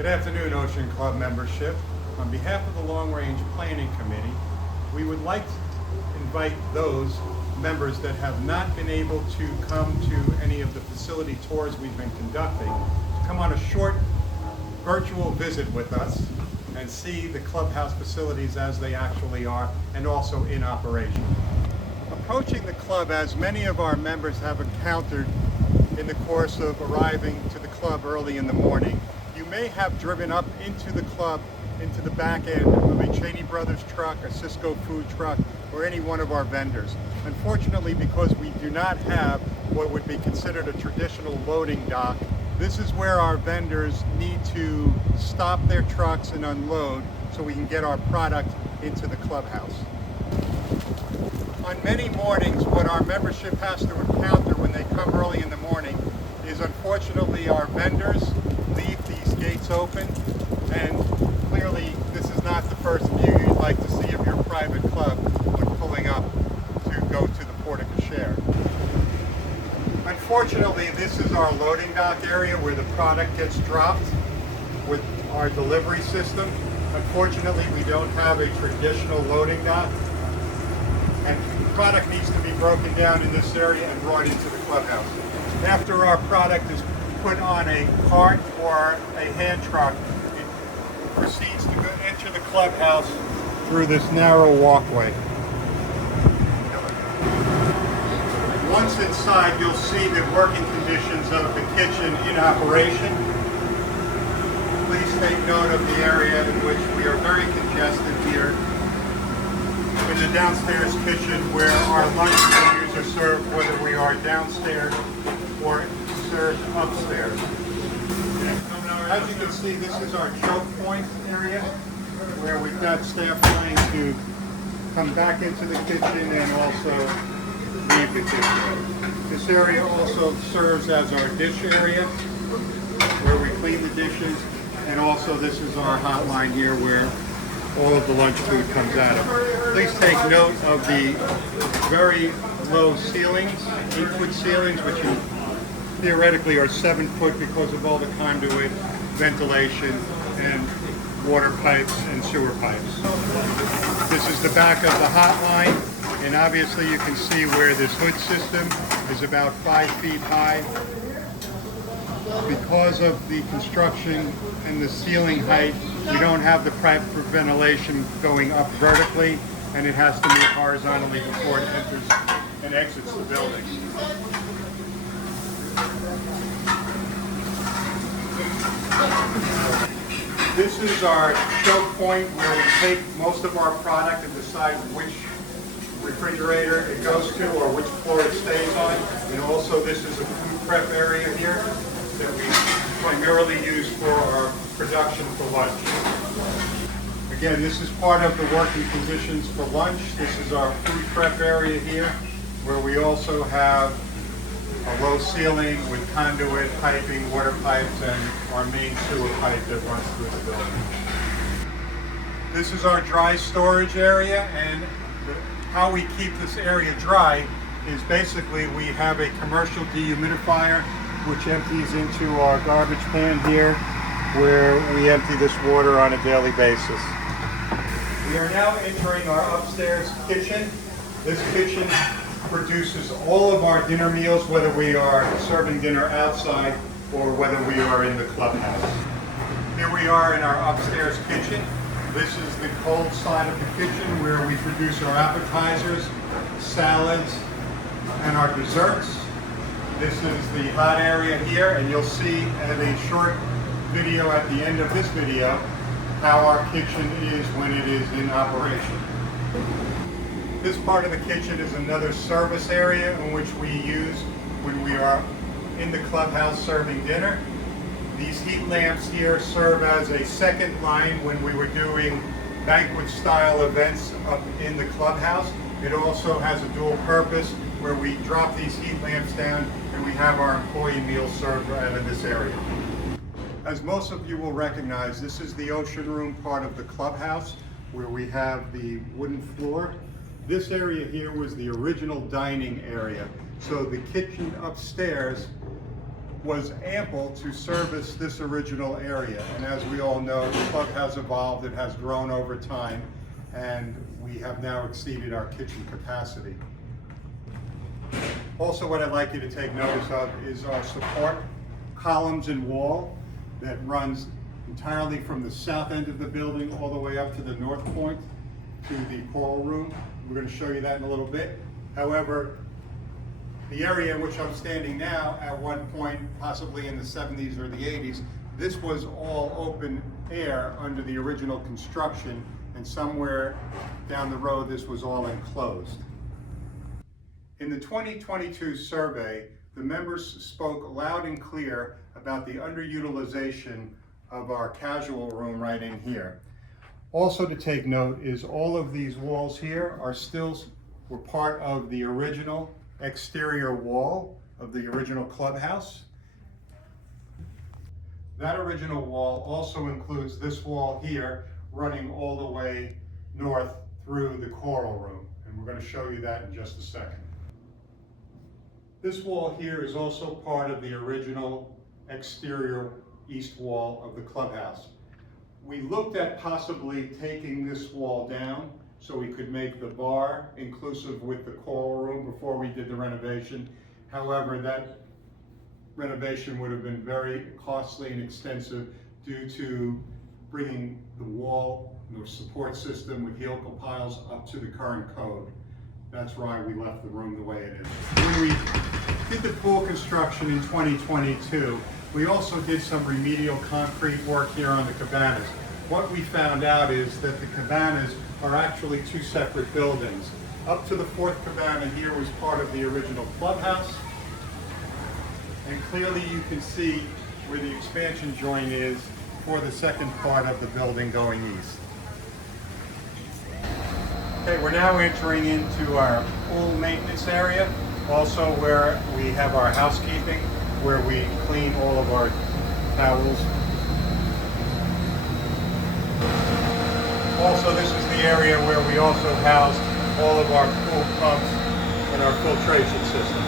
Good afternoon, Ocean Club membership. On behalf of the Long Range Planning Committee, we would like to invite those members that have not been able to come to any of the facility tours we've been conducting to come on a short virtual visit with us and see the clubhouse facilities as they actually are and also in operation. Approaching the club, as many of our members have encountered in the course of arriving to the club early in the morning, you may have driven up into the club, into the back end of a Cheney Brothers truck, a Cisco food truck, or any one of our vendors. Unfortunately, because we do not have what would be considered a traditional loading dock, this is where our vendors need to stop their trucks and unload so we can get our product into the clubhouse. On many mornings, what our membership has to encounter when they come early in the morning is, unfortunately, our vendors leave these gates open, and clearly this is not the first view you'd like to see of your private club when pulling up to go to the porte cochere. Unfortunately, this is our loading dock area where the product gets dropped with our delivery system. Unfortunately, we don't have a traditional loading dock, and the product needs to be broken down in this area and brought into the clubhouse. After our product is put on a cart or a hand truck, it proceeds to enter the clubhouse through this narrow walkway. Once inside, you'll see the working conditions of the kitchen in operation. Please take note of the area in which we are very congested here in the downstairs kitchen, where our lunch menus are served whether we are downstairs or served upstairs. As you can see, this is our choke point area where we've got staff trying to come back into the kitchen and also leave the kitchen. This area also serves as our dish area where we clean the dishes, and also this is our hotline here where all of the lunch food comes out of. Please take note of the very low ceilings, 8-foot ceilings, which theoretically are 7 foot because of all the conduit, ventilation, and water pipes and sewer pipes. This is the back of the hotline, and obviously you can see where this hood system is about 5 feet high. Because of the construction and the ceiling height, we don't have the pipe for ventilation going up vertically, and it has to move horizontally before it enters and exits the building. This is our choke point where we take most of our product and decide which refrigerator it goes to or which floor it stays on. And also this is a food prep area here that we primarily use for our production for lunch. Again, this is part of the working conditions for lunch. This is our food prep area here, where we also have a low ceiling with conduit, piping, water pipes, and our main sewer pipe that runs through the building. This is our dry storage area, and how we keep this area dry is basically we have a commercial dehumidifier which empties into our garbage pan here, where we empty this water on a daily basis. We are now entering our upstairs kitchen. This kitchen produces all of our dinner meals, whether we are serving dinner outside or whether we are in the clubhouse. Here we are in our upstairs kitchen. This is the cold side of the kitchen where we produce our appetizers, salads, and our desserts. This is the hot area here, and you'll see in a short video at the end of this video how our kitchen is when it is in operation. This part of the kitchen is another service area in which we use when we are in the clubhouse serving dinner. These heat lamps here serve as a second line when we were doing banquet style events up in the clubhouse. It also has a dual purpose where we drop these heat lamps down and we have our employee meals served out of this area. As most of you will recognize, this is the ocean room part of the clubhouse where we have the wooden floor. This area here was the original dining area. So the kitchen upstairs was ample to service this original area. And as we all know, the club has evolved, it has grown over time, and we have now exceeded our kitchen capacity. Also, what I'd like you to take notice of is our support columns and wall that runs entirely from the south end of the building all the way up to the north point to the choral room. We're going to show you that in a little bit. However, the area in which I'm standing now, at one point, possibly in the 70s or the 80s, this was all open air under the original construction, and somewhere down the road this was all enclosed. In the 2022 survey, the members spoke loud and clear about the underutilization of our casual room right in here. Also to take note is all of these walls here were part of the original exterior wall of the original clubhouse. That original wall also includes this wall here running all the way north through the choral room, and we're going to show you that in just a second. This wall here is also part of the original exterior east wall of the clubhouse. We looked at possibly taking this wall down so we could make the bar inclusive with the choral room before we did the renovation. However, that renovation would have been very costly and extensive due to bringing the wall, the support system with helical piles up to the current code. That's why we left the room the way it is. When we did the pool construction in 2022, we also did some remedial concrete work here on the cabanas. What we found out is that the cabanas are actually two separate buildings. Up to the fourth cabana here was part of the original clubhouse. And clearly you can see where the expansion joint is for the second part of the building going east. Okay, we're now entering into our pool maintenance area, also where we have our housekeeping, where we clean all of our towels. Also, this is the area where we also house all of our pool pumps and our filtration system.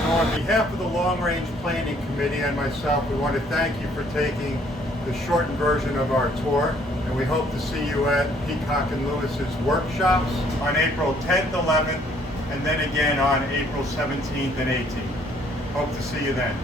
So on behalf of the Long Range Planning Committee and myself, we want to thank you for taking the shortened version of our tour, and we hope to see you at Peacock and Lewis's workshops on April 10th, 11th, and then again on April 17th and 18th. Hope to see you then.